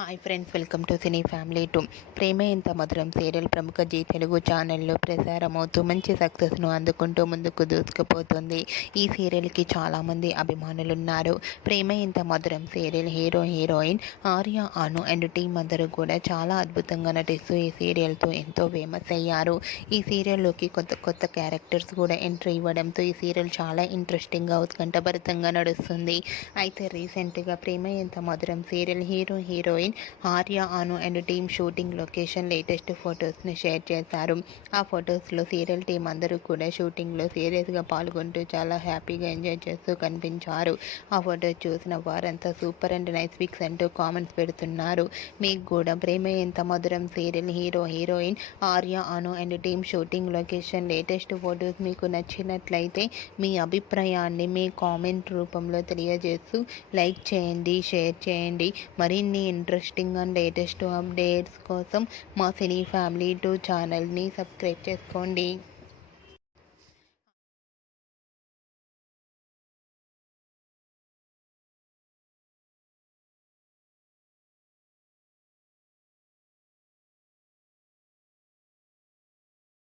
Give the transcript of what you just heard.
Hi friends, welcome to cine family 2. ప్రేమే ఇంత మధురం సీరియల్ ప్రముఖ జీ తెలుగు ఛానల్లో ప్రసారమవుతూ మంచి సక్సెస్ను అందుకుంటూ ముందుకు దూసుకుపోతుంది. ఈ సీరియల్కి చాలామంది అభిమానులున్నారు. ప్రేమే ఇంత మధురం serial heroine Arya, Anu and team అందరూ కూడా చాలా అద్భుతంగా నటిస్తూ ఈ సీరియల్తో ఎంతో ఫేమస్ అయ్యారు. ఈ సీరియల్లోకి కొత్త కొత్త క్యారెక్టర్స్ కూడా ఎంట్రీ ఇవ్వడంతో ఈ సీరియల్ చాలా ఇంట్రెస్టింగ్గా ఉత్కంఠభరితంగా నడుస్తుంది. అయితే రీసెంట్గా ప్రేమే ఇంత మధురం serial heroine Arya, Anu and team shooting location latest ఫొటోస్ని షేర్ చేశారు. ఆ ఫొటోస్లో సీరియల్ టీం అందరూ కూడా షూటింగ్లో సీరియస్గా పాల్గొంటూ చాలా హ్యాపీగా ఎంజాయ్ చేస్తూ కనిపించారు. ఆ ఫొటోస్ చూసిన వారంతా సూపర్ అండ్ నైస్ పిక్స్ అంటూ కామెంట్స్ పెడుతున్నారు. మీకు కూడా ప్రేమ ఎంత మధురం serial heroine Arya, Anu and team shooting location latest photos మీకు నచ్చినట్లయితే మీ అభిప్రాయాన్ని మీ కామెంట్ రూపంలో తెలియజేస్తూ లైక్ చేయండి, షేర్ చేయండి. మరిన్ని ఇంట్రెస్టింగ్ అండ్ లేటెస్ట్ అప్డేట్స్ కోసం మా సినీ ఫ్యామిలీ 2 ఛానల్ని సబ్స్క్రైబ్ చేసుకోండి.